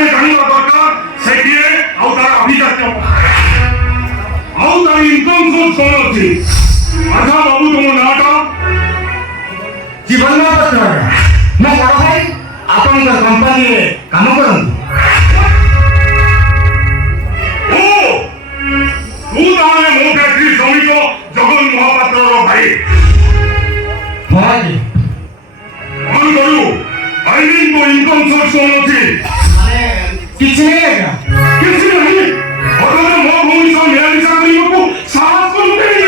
ତମେ ଜାଣିବା ଦରକାର ସେ କିଏ ଆଉ ତାର ଅଭିଜାତ୍ୟ ଆଉ ତାର ଇନକମ୍ ସୋର୍ସ କଣ ଅଛି। ଆଚ୍ଛା ବାବୁ ତୁମ ନାଁଟା? ଜୀବନ ପତ୍ର ମୋ ବଡ଼ ଭାଇ ଆପଣଙ୍କ କମ୍ପାନୀରେ କାମ କରନ୍ତି। ଓ ତୁ ତାହେଲେ ମୋ ଫ୍ୟାକ୍ଟ୍ରି ଶ୍ରମିକ ଜଗନ ମହାପାତ୍ରର ଭାଇ। ହଁ ଆଜ୍ଞା। କଣ କରୁ ଆଇନି ତୋ ଇନକମ୍ ସୋର୍ସ କଣ ଅଛି? କିଛି ନାହିଁ ଆଜ୍ଞା। କିଛି ନାହିଁ ଅଥଚ ମୋ ଭଉଣୀ ସହ ମିଳାମିଶା କରିବାକୁ ସାହସ କରୁଛନ୍ତି।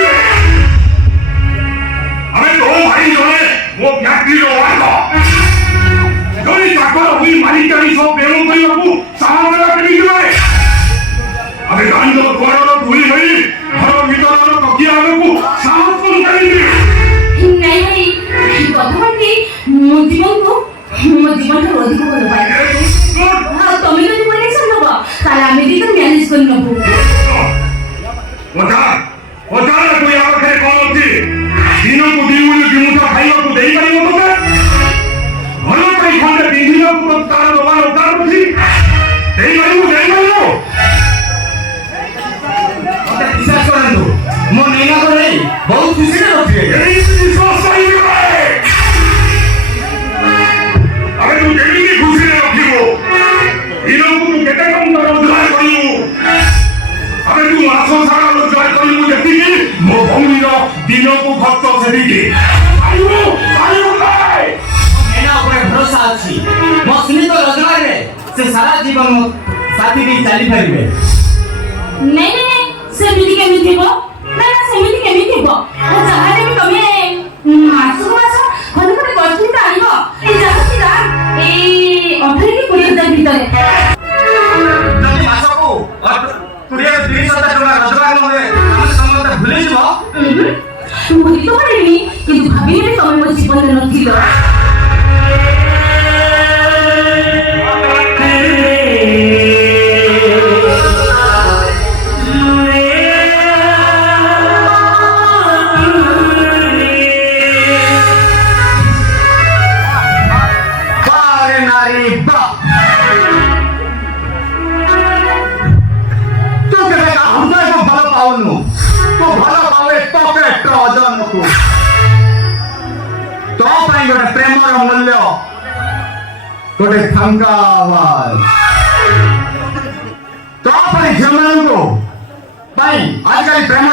ଆମେ ତୋ ଭାଇ ଜଣେ ମୋ ଫ୍ୟାକ୍ଟ୍ରିର ୱାର୍କର ଜଣେ ଚାକର ହୋଇ ମାଲିକାଣୀ ସହ ପ୍ରେମ କରିବାକୁ ସାହସ ଦେଲା କେମିତି ପାରେ? ଆମେ ଦାଣ୍ଡ ଦ୍ୱାରର ଧୂଳି ହୋଇ ଘର ଭିତରର ତକିଆ ଆଗକୁ ସାହସ କରୁ କେମିତି? ନାଇଁ ଭାଇ କଥା ମୋ ଜୀବନଠାରୁ ଅଧିକ ଭଲ ପାଏ। ଆଉ ତମେ ଯଦି କନେକ୍ସନ ନବ ତାହେଲେ ଆମେ ଦି ତ ମ୍ୟାନେଜ କରି ନବୁ। ପଚାର ତୁ ୟା ପାଖରେ କଣ ଅଛି? ଦିନକୁ ଦି ମୁଠି ଦିମୁଠା ଖାଇବାକୁ ଦେଇପାରିବ ତୋତେ? ଭଲ ପାଇଁ ଖଣ୍ଡେ ପିନ୍ଧିବାକୁ ତାର ଦବା ଦରକାର ଅଛି। ଦେଇପାରିବୁ? ମତେ ବିଶ୍ୱାସ କରନ୍ତୁ ମୋ ନୈନାକୁ ନେଇ ବହୁତ ଖୁସିରେ ରଖିବେ। ଏଇ ବିଶ୍ୱାସ କରିବେ। ଆରେ ତୁ କେମିତି ଖୁସିରେ ରଖିବୁ? ଦିନକୁ ତୁ କେତେ ଟଙ୍କା ରୋଜଗାର କରିବୁ? ଆରେ ତୁ ମାସ ସାରା ରୋଜଗାର କରିବୁ ଯେତିକି ମୋ ଭଉଣୀର ଦିନକୁ ଖର୍ଚ୍ଚ ସେତିକି। ନୈନା ଉପରେ ଭରସା ଅଛି। ମୋ ସୀମିତ ରୋଜଗାରରେ ସେ ସାରା ଜୀବନ ସାଥି ଦେଇ ଚାଲିପାରିବେ। ନାଇଁ ସେମିତି କେମିତି ଥିବ? ନା ସେମିତି କେମିତି ଥିବ? ଯାହାହେଲେ ବି ତମେ ମାସକୁ ମାସ ଭଲ ଗୋଟେ କଷ୍ଟିଂଟା ଆଣିବ। ଏଇ ଯାହାକି ଦାମ ଏଇ 18 କି 20,000 ଭିତରେ। ଯଦି ମାସକୁ 20-30,000 ଟଙ୍କା ରୋଜଗାର ନ ହୁଏ ଆମେ ସମସ୍ତେ ଭୁଲିଯିବ। ଭୁଲି ତ ପାରିବିନି କିନ୍ତୁ ଭାବିଲେ ବି ତମେ ମୋ ଜୀବନରେ ନଥିଲ। ଗୋଟେ ପ୍ରେମର ମୂଲ୍ୟ ଗୋଟେ ଫାଙ୍କା ଆୱାଜ ତୋ ପାଇଁ ଝିଅମାନଙ୍କୁ ପାଇଁ ଆଜିକାଲି ପ୍ରେମ